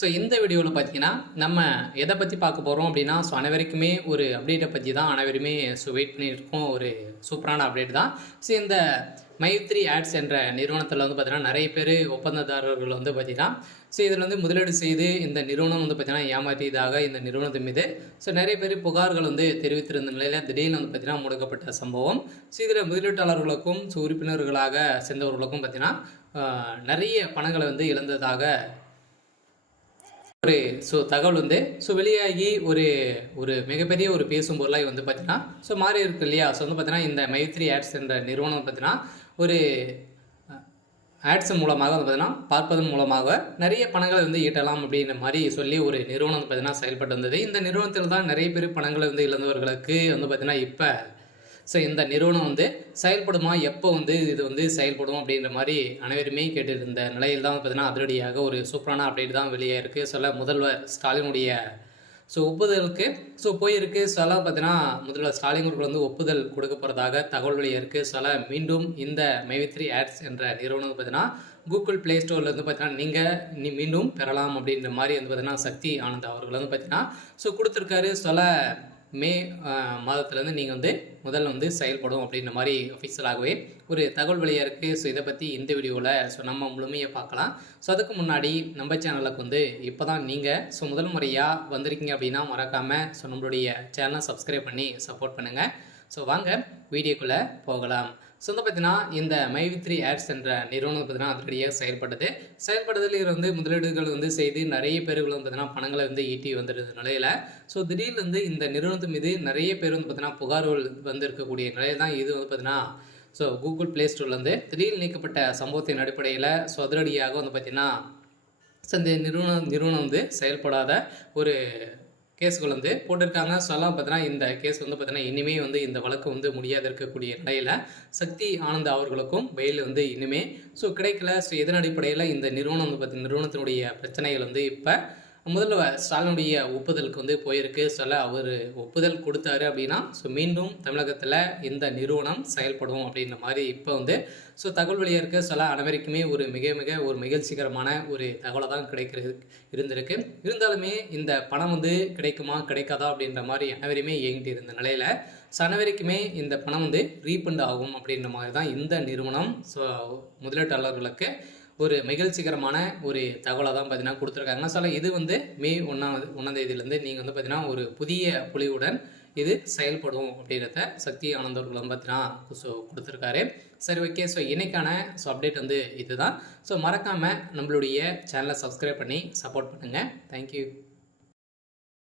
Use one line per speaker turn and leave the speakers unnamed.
So இந்த வீடியோவில் பார்த்தீங்கன்னா நம்ம எதை பற்றி பார்க்க போகிறோம் அப்படின்னா ஸோ அனைவருக்குமே ஒரு அப்டேட்டை பற்றி தான் அனைவருமே ஸோ வெயிட் பண்ணியிருக்கோம். ஒரு சூப்பரான அப்டேட் தான். ஸோ இந்த மைத்ரி ஆட்ஸ் என்ற நிறுவனத்தில் வந்து பார்த்திங்கன்னா நிறைய பேர் ஒப்பந்ததாரர்கள் வந்து பார்த்தீங்கன்னா ஸோ இதில் வந்து முதலீடு செய்து இந்த நிறுவனம் வந்து பார்த்திங்கன்னா ஏமாற்றியதாக இந்த நிறுவனத்தின் மீது ஸோ நிறைய பேர் புகார்கள் வந்து தெரிவித்திருந்த நிலையில் திடீர்னு வந்து பார்த்திங்கன்னா முடக்கப்பட்ட சம்பவம். ஸோ இதில் முதலீட்டாளர்களுக்கும் ஸோ உறுப்பினர்களாக சேர்ந்தவர்களுக்கும் பார்த்திங்கன்னா நிறைய பணங்களை வந்து இழந்ததாக ஒரு ஸோ தகவல் வந்து ஸோ வெளியாகி ஒரு ஒரு மிகப்பெரிய ஒரு பேசும் பொருளாக வந்து பார்த்தீங்கன்னா ஸோ மாறி இருக்கு இல்லையா? ஸோ வந்து பார்த்தீங்கன்னா இந்த மைத்ரி ஆட்ஸ் என்ற நிறுவனம் பார்த்தீங்கன்னா ஒரு ஆட்ஸ் மூலமாக வந்து பார்த்தீங்கன்னா பார்ப்பதன் மூலமாக நிறைய பணங்களை வந்து ஈட்டலாம் அப்படின்ற மாதிரி சொல்லி ஒரு நிறுவனம் வந்து பார்த்தீங்கன்னா செயல்பட்டு வந்தது. இந்த நிறுவனத்தில் தான் நிறைய பேர் பணங்களை வந்து இழந்தவர்களுக்கு வந்து பார்த்தீங்கன்னா இப்போ ஸோ இந்த நிறுவனம் வந்து செயல்படுமா? எப்போ வந்து இது வந்து செயல்படும்? அப்படின்ற மாதிரி அனைவருமே கேட்டிருந்த நிலையில் தான் பார்த்தீங்கன்னா அதிரடியாக ஒரு சூப்பரான அப்டேட் தான் வெளியே இருக்குது சொல்ல முதல்வர் ஸ்டாலினுடைய ஸோ ஒப்புதலுக்கு ஸோ போயிருக்கு. சில பார்த்தீங்கன்னா முதல்வர் ஸ்டாலின் அவர்கள் வந்து ஒப்புதல் கொடுக்க போகிறதாக தகவல் வெளியே இருக்குது சில மீண்டும் இந்த மைவித்ரி ஆட்ஸ் என்ற நிறுவனம் பார்த்தீங்கன்னா கூகுள் ப்ளே ஸ்டோரில் பார்த்தீங்கன்னா நீங்கள் நீ மீண்டும் பெறலாம் அப்படின்ற மாதிரி வந்து பார்த்தீங்கன்னா சக்தி ஆனந்த் அவர்கள் வந்து பார்த்தீங்கன்னா ஸோ கொடுத்துருக்காரு. சில மே மாதத்துலேருந்து நீங்கள் வந்து முதல்ல வந்து செயல்படும் அப்படின்ற மாதிரி அஃபிஷியலாகவே ஒரு தகவல் வழியாக இருக்குது ஸோ இதை பற்றி இந்த வீடியோவில் ஸோ நம்ம முழுமையை பார்க்கலாம். ஸோ அதுக்கு முன்னாடி நம்ம சேனலுக்கு வந்து இப்போ தான் நீங்கள் ஸோ முதல் முறையாக வந்திருக்கீங்க அப்படின்னா மறக்காமல் ஸோ நம்மளுடைய சேனலை சப்ஸ்கிரைப் பண்ணி சப்போர்ட் பண்ணுங்கள் ஸோ வாங்க வீடியோக்குள்ளே போகலாம். ஸோ வந்து பார்த்தீங்கன்னா இந்த மைவித்ரி ஆட்ஸ் என்ற நிறுவனம் பார்த்தீங்கன்னா அதிரடியாக செயல்பட்டது. செயல்படுதலில் இருந்து முதலீடுகள் வந்து செய்து நிறைய பேர்கள் வந்து பார்த்தீங்கன்னா பணங்களை வந்து ஈட்டி வந்துடுது நிலையில். ஸோ திடீர்னு வந்து இந்த நிறுவனத்து மீது நிறைய பேர் வந்து பார்த்தீங்கன்னா புகார்கள் வந்து இருக்கக்கூடிய நிலையில் தான் இது வந்து பார்த்தீங்கன்னா ஸோ கூகுள் ப்ளே ஸ்டோர்லேருந்து திடீர்னு நீக்கப்பட்ட சம்பவத்தின் அடிப்படையில் ஸோ அதிரடியாக வந்து பார்த்திங்கன்னா ஸோ இந்த நிறுவனம் நிறுவனம் வந்து செயல்படாத ஒரு கேஸுக்குள்ள வந்து போட்டிருக்காங்க. சொல்லலாம் பார்த்தீங்கன்னா இந்த கேஸ் வந்து பார்த்தீங்கன்னா இனிமே வந்து இந்த வழக்கு வந்து முடியாத இருக்கக்கூடிய நிலையில் சக்தி ஆனந்த் அவர்களுக்கும் பெயில் வந்து இனிமே. ஸோ கிடைக்கல. ஸோ இதன் அடிப்படையில் இந்த நிறுவனம் வந்து பார்த்தி நிறுவனத்தினுடைய பிரச்சனைகள் வந்து இப்போ முதல்ல ஸ்டாலினுடைய ஒப்புதலுக்கு வந்து போயிருக்கு. சொல்ல அவர் ஒப்புதல் கொடுத்தாரு அப்படின்னா ஸோ மீண்டும் தமிழகத்தில் இந்த நிறுவனம் செயல்படும் அப்படின்ற மாதிரி இப்போ வந்து ஸோ தகவல் வழியாக இருக்க. சொல்ல அனைவருக்குமே ஒரு மிக மிக ஒரு மகிழ்ச்சிகரமான ஒரு தகவலை தான் கிடைக்கிறது இருந்திருக்கு. இருந்தாலுமே இந்த பணம் வந்து கிடைக்குமா கிடைக்காதா அப்படின்ற மாதிரி அனைவருமே இயங்கிட்டு இருந்த நிலையில் ஸோ அனைவருக்குமே இந்த பணம் வந்து ரீஃபண்ட் ஆகும் அப்படின்ற மாதிரி தான் இந்த நிறுவனம் ஸோ முதலீட்டாளர்களுக்கு ஒரு மகிழ்ச்சிகரமான ஒரு தகவலை தான் பார்த்தீங்கன்னா கொடுத்துருக்காங்க சில இது வந்து மே ஒன்றாவது ஒன்றாம் தேதியிலேருந்து நீங்கள் வந்து பார்த்தீங்கன்னா ஒரு புதிய புலிவுடன் இது செயல்படும் அப்படின்றத சக்தி ஆனந்த் அவர்கள் வந்து பார்த்தீங்கன்னா ஸோ கொடுத்துருக்காரு. சரி ஓகே ஸோ இன்னைக்கான ஸோ அப்டேட் வந்து இதுதான். ஸோ மறக்காமல் நம்மளுடைய சேனலை சப்ஸ்கிரைப் பண்ணி சப்போர்ட் பண்ணுங்கள் தேங்க்யூ